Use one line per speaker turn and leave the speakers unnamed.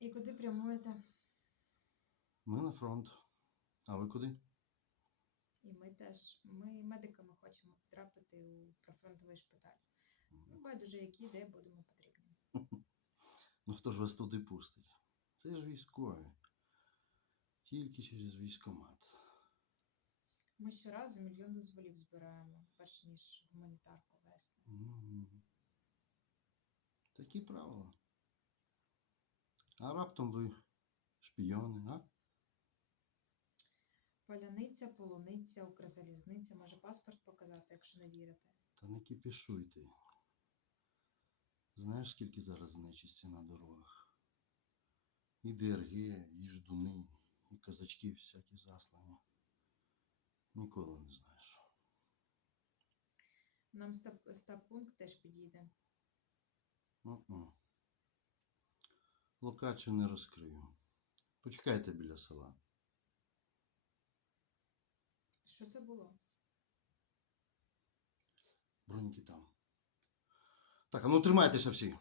І куди прямуєте?
Ми на фронт. А ви куди?
І ми теж. Ми медиками хочемо потрапити у прифронтовий шпиталь. Ну, байдуже, які де будемо потрібні.
Ну хто ж вас туди пустить? Це ж військові. Тільки через військомат.
Ми щоразу мільйон дозволів збираємо, перш ніж гуманітарку вести.
Такі правила. А раптом ви шпіони, а?
Паляниця, полуниця, Укрзалізниця, може паспорт показати, якщо не вірите.
Та не кипішуйте. Знаєш, скільки зараз нечисті на дорогах? І ДРГ, і ждуни, і казачки всякі заслані. Ніколи не знаєш.
Нам стаб- стаб-пункт теж підійде.
Ну-ну. Локацію не розкрию. Почекайте біля села.
Що це було?
Броньки там. Так, а ну тримайтеся всі.